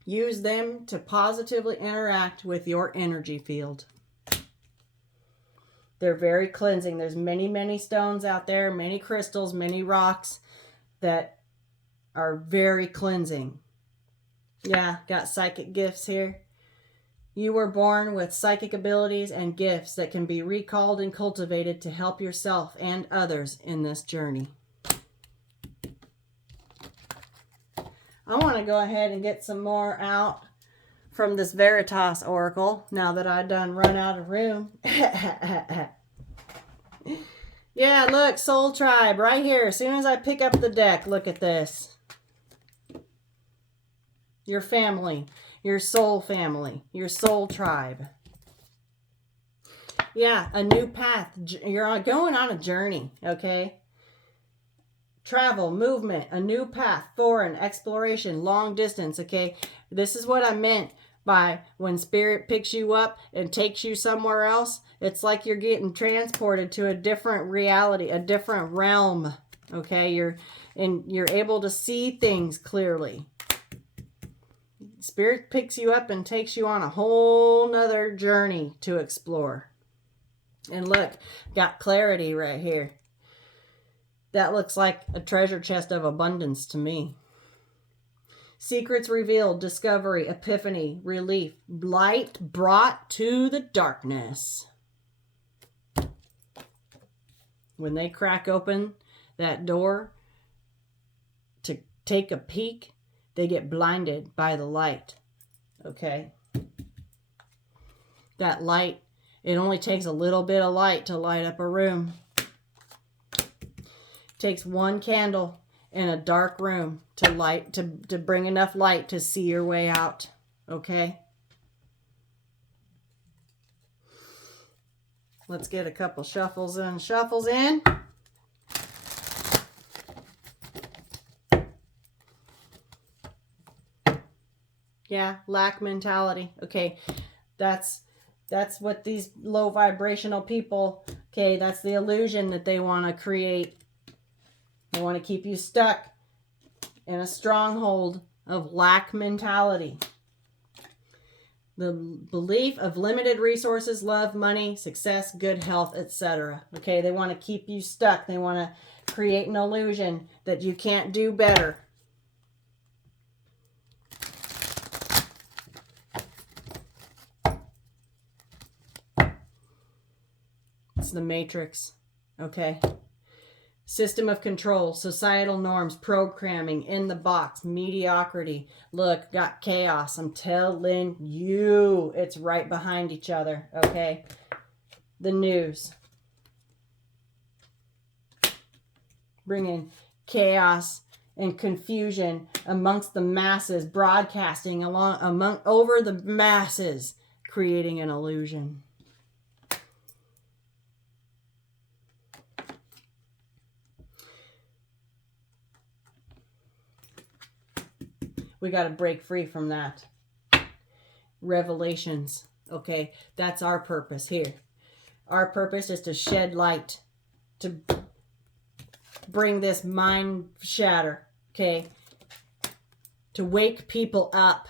Use them to positively interact with your energy field. They're very cleansing. There's many, many stones out there, many crystals, many rocks that are very cleansing. Yeah, got psychic gifts here. You were born with psychic abilities and gifts that can be recalled and cultivated to help yourself and others in this journey. I want to go ahead and get some more out from this Veritas Oracle now that I done run out of room. Yeah, look, Soul Tribe right here. As soon as I pick up the deck, look at this. Your family. Your soul family, your soul tribe. Yeah, a new path. You're going on a journey, okay? Travel, movement, a new path, foreign, exploration, long distance, okay? This is what I meant by when spirit picks you up and takes you somewhere else. It's like you're getting transported to a different reality, a different realm, okay? You're able to see things clearly. Spirit picks you up and takes you on a whole nother journey to explore. And look, got clarity right here. That looks like a treasure chest of abundance to me. Secrets revealed, discovery, epiphany, relief, light brought to the darkness. When they crack open that door to take a peek, they get blinded by the light, okay? That light, it only takes a little bit of light to light up a room. It takes one candle in a dark room to bring enough light to see your way out, okay? Let's get a couple shuffles in. Yeah, lack mentality. Okay, that's what these low vibrational people, okay, that's the illusion that they want to create. They want to keep you stuck in a stronghold of lack mentality. The belief of limited resources, love, money, success, good health, etc. Okay, they want to keep you stuck. They want to create an illusion that you can't do better. It's the matrix, okay? System of control, societal norms, programming, in the box, mediocrity. Look, got chaos. I'm telling you, it's right behind each other, okay? The news. Bringing chaos and confusion amongst the masses, broadcasting over the masses, creating an illusion. We got to break free from that. Revelations. Okay, that's our purpose here. Our purpose is to shed light, to bring this mind shatter. Okay, to wake people up.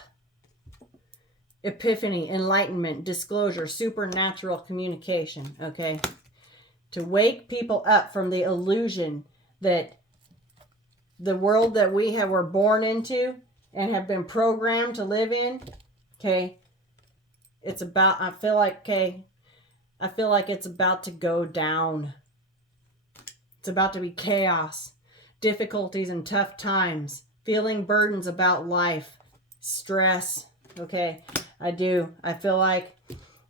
Epiphany, enlightenment, disclosure, supernatural communication, okay? To wake people up from the illusion that the world that were born into and have been programmed to live in, okay? It's about, I feel like it's about to go down. It's about to be chaos, difficulties and tough times, feeling burdens about life, stress, okay? I feel like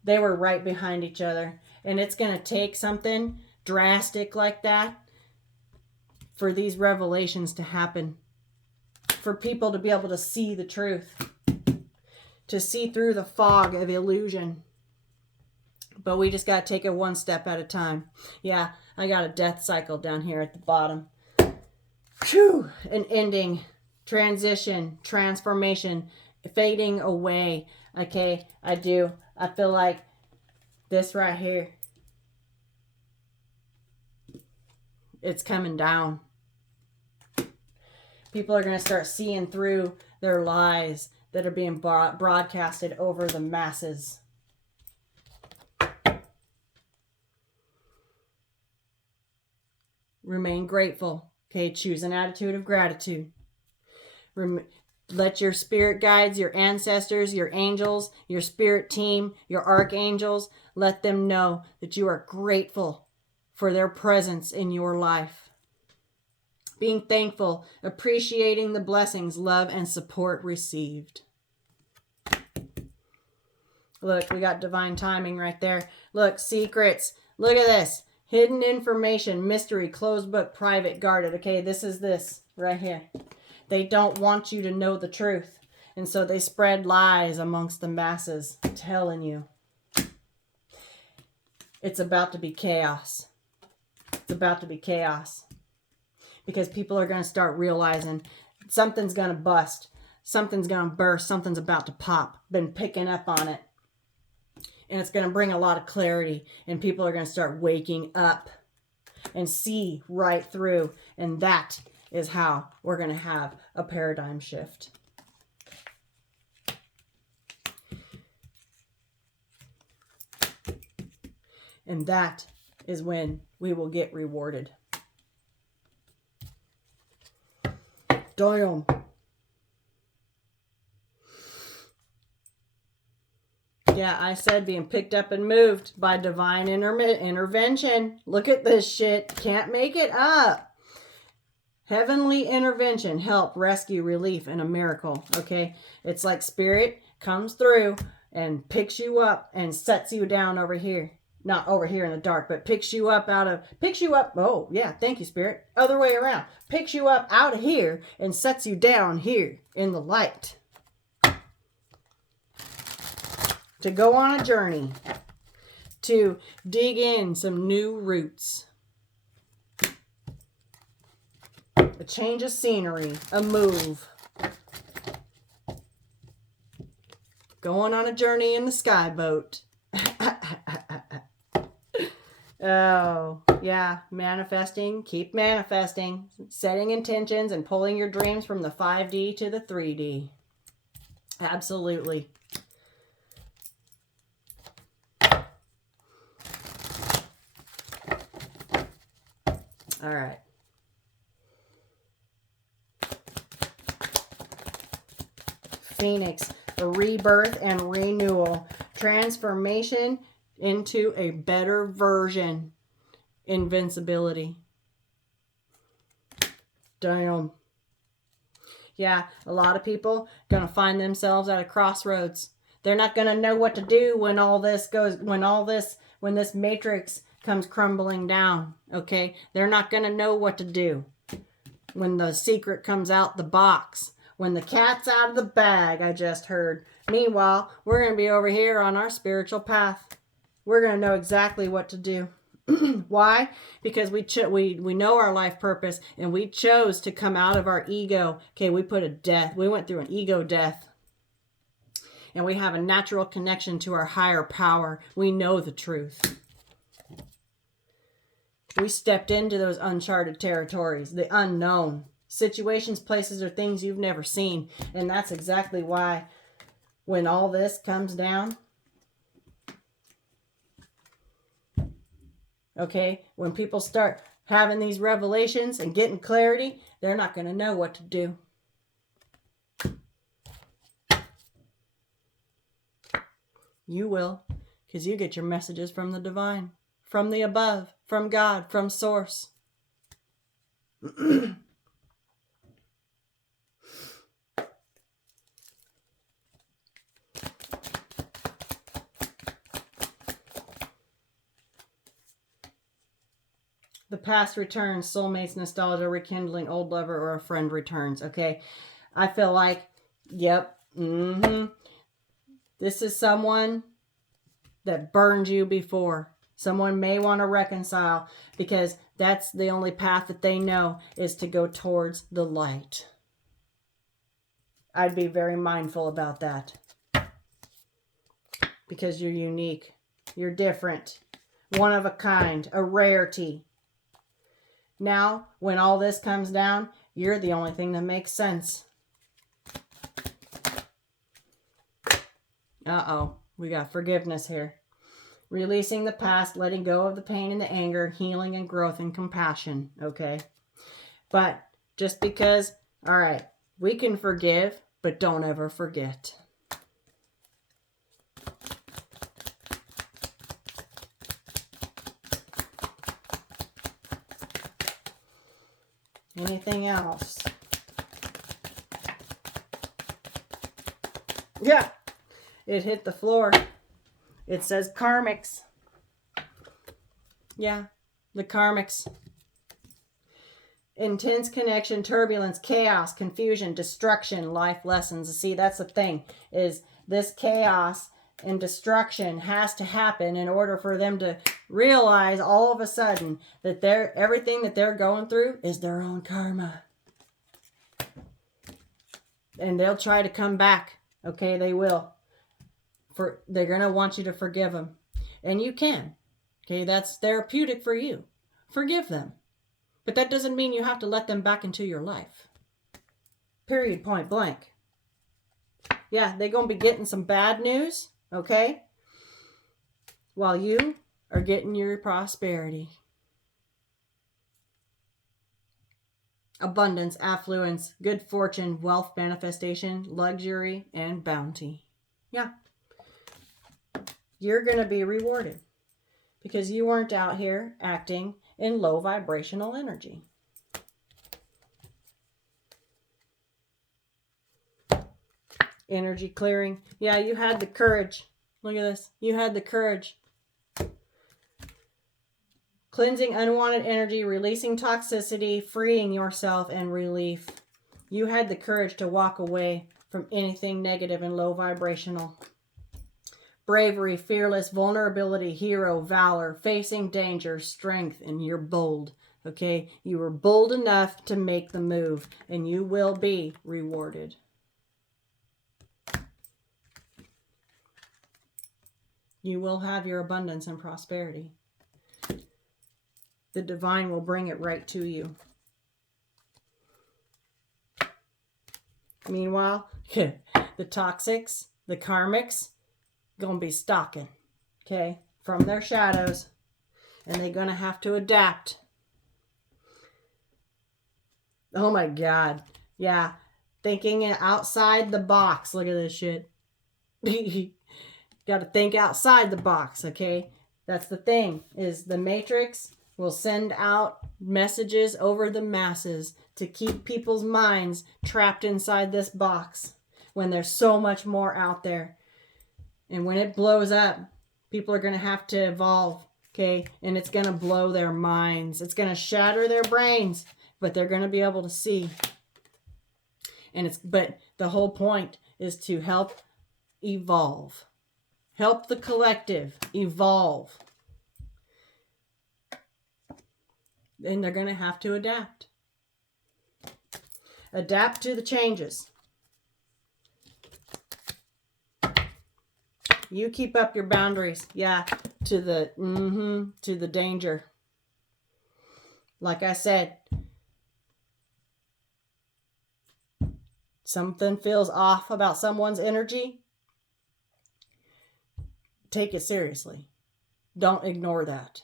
they were right behind each other. And it's going to take something drastic like that for these revelations to happen. For people to be able to see the truth. To see through the fog of illusion. But we just got to take it one step at a time. Yeah, I got a death cycle down here at the bottom. Phew! An ending, transition, transformation, fading away. Okay, I feel like this right here, it's coming down. People are going to start seeing through their lies that are being broadcasted over the masses. Remain grateful. Okay, choose an attitude of gratitude. Let your spirit guides, your ancestors, your angels, your spirit team, your archangels, let them know that you are grateful for their presence in your life. Being thankful, appreciating the blessings, love, and support received. Look, we got divine timing right there. Look, secrets. Look at this. Hidden information, mystery, closed book, private, guarded. Okay, this is this right here. They don't want you to know the truth. And so they spread lies amongst the masses, telling you. It's about to be chaos. It's about to be chaos. Because people are going to start realizing something's going to bust. Something's going to burst. Something's about to pop. Been picking up on it. And it's going to bring a lot of clarity. And people are going to start waking up and see right through. And that is how we're going to have a paradigm shift. And that is when we will get rewarded. Damn. Yeah, I said being picked up and moved by divine intervention. Look at this shit. Can't make it up. Heavenly intervention, help, rescue, relief, and a miracle. Okay? It's like spirit comes through and picks you up and sets you down over here. Not over here in the dark, but picks you up. Oh, yeah, thank you, spirit. Other way around. Picks you up out of here and sets you down here in the light. To go on a journey. To dig in some new roots. A change of scenery. A move. Going on a journey in the skyboat. Oh, yeah. Manifesting. Keep manifesting. Setting intentions and pulling your dreams from the 5D to the 3D. Absolutely. All right. Phoenix, a rebirth and renewal. Transformation into a better version. Invincibility. Damn. Yeah, a lot of people going to find themselves at a crossroads. They're not going to know what to do when this matrix comes crumbling down, okay? They're not going to know what to do when the secret comes out the box, when the cat's out of the bag, I just heard. Meanwhile, we're going to be over here on our spiritual path. We're going to know exactly what to do. Why? Because we know our life purpose and we chose to come out of our ego. Okay, we went through an ego death. And we have a natural connection to our higher power. We know the truth. We stepped into those uncharted territories, the unknown. situations, places, or things you've never seen. And that's exactly why when all this comes down, okay, when people start having these revelations and getting clarity, they're not going to know what to do. You will, because you get your messages from the divine, from the above, from God, from source. The past returns, soulmates, nostalgia, rekindling, old lover, or a friend returns. Okay, I feel like, yep, this is someone that burned you before. Someone may want to reconcile because that's the only path that they know is to go towards the light. I'd be very mindful about that because you're unique. You're different. One of a kind. A rarity. Now, when all this comes down, you're the only thing that makes sense. Uh-oh. We got forgiveness here. Releasing the past, letting go of the pain and the anger, healing and growth and compassion. Okay? But just because, all right, we can forgive, but don't ever forget. Anything else? Yeah, it hit the floor. It says karmics. Yeah, the karmics. Intense connection, turbulence, chaos, confusion, destruction, life lessons. See, that's the thing, is this chaos and destruction has to happen in order for them to realize all of a sudden that everything that they're going through is their own karma. And they'll try to come back. Okay, they will. They're going to want you to forgive them. And you can. Okay, that's therapeutic for you. Forgive them. But that doesn't mean you have to let them back into your life. Period, point blank. Yeah, they're going to be getting some bad news, okay? While you are getting your prosperity. Abundance, affluence, good fortune, wealth manifestation, luxury, and bounty. Yeah. You're going to be rewarded because you weren't out here acting in low vibrational energy. Energy clearing. Yeah, you had the courage. Look at this. You had the courage. Cleansing unwanted energy, releasing toxicity, freeing yourself, and relief. You had the courage to walk away from anything negative and low vibrational. Bravery, fearless, vulnerability, hero, valor, facing danger, strength, and you're bold. Okay? You were bold enough to make the move, and you will be rewarded. You will have your abundance and prosperity. The divine will bring it right to you. Meanwhile, the toxics, the karmics, going to be stalking, okay, from their shadows. And they're going to have to adapt. Oh my God. Yeah. Thinking outside the box. Look at this shit. Got to think outside the box, okay? That's the thing, is the Matrix will send out messages over the masses to keep people's minds trapped inside this box when there's so much more out there. And when it blows up, people are going to have to evolve, okay? And it's going to blow their minds. It's going to shatter their brains, but they're going to be able to see. But the whole point is to help evolve. Help the collective evolve. And they're going to have to adapt. Adapt to the changes. You keep up your boundaries. Yeah, to the danger. Like I said, something feels off about someone's energy, take it seriously. Don't ignore that.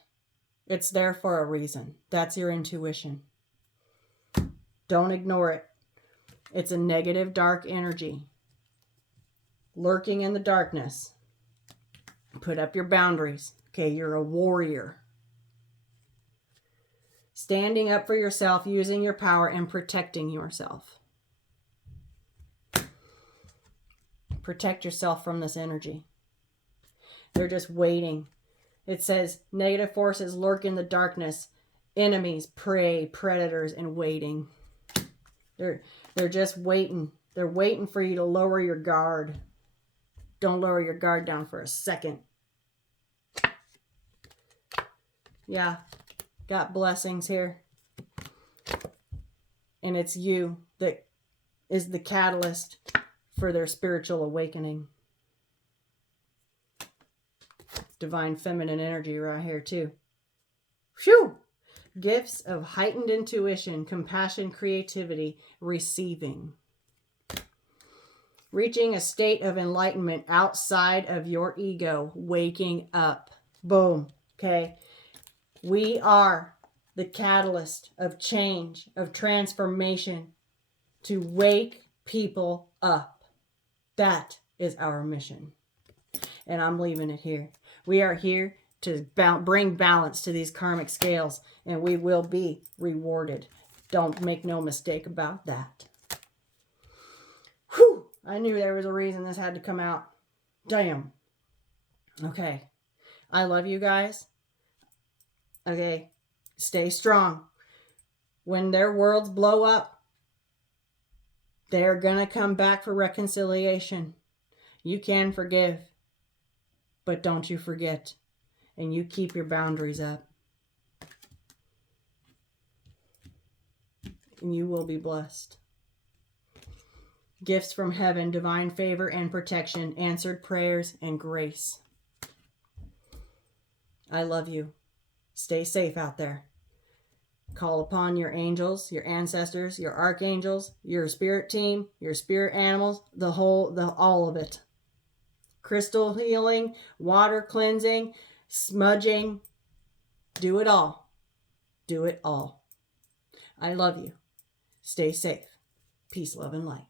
It's there for a reason. That's your intuition. Don't ignore it. It's a negative, dark energy lurking in the darkness. Put up your boundaries. Okay, you're a warrior. Standing up for yourself, using your power, and protecting yourself. Protect yourself from this energy. They're just waiting. It says negative forces lurk in the darkness. Enemies, prey, predators, and waiting. They're just waiting. They're waiting for you to lower your guard. Don't lower your guard down for a second. Yeah, got blessings here. And it's you that is the catalyst for their spiritual awakening. Divine feminine energy right here too. Phew! Gifts of heightened intuition, compassion, creativity, receiving. Reaching a state of enlightenment outside of your ego, waking up. Boom. Okay. We are the catalyst of change, of transformation, to wake people up. That is our mission. And I'm leaving it here. We are here to bring balance to these karmic scales, and we will be rewarded. Don't make no mistake about that. Whew! I knew there was a reason this had to come out. Damn. Okay. I love you guys. Okay. Stay strong. When their worlds blow up, they're going to come back for reconciliation. You can forgive, but don't you forget. And you keep your boundaries up. And you will be blessed. Gifts from heaven, divine favor and protection, answered prayers and grace. I love you. Stay safe out there. Call upon your angels, your ancestors, your archangels, your spirit team, your spirit animals, all of it. Crystal healing, water cleansing, smudging. Do it all. Do it all. I love you. Stay safe. Peace, love, and light.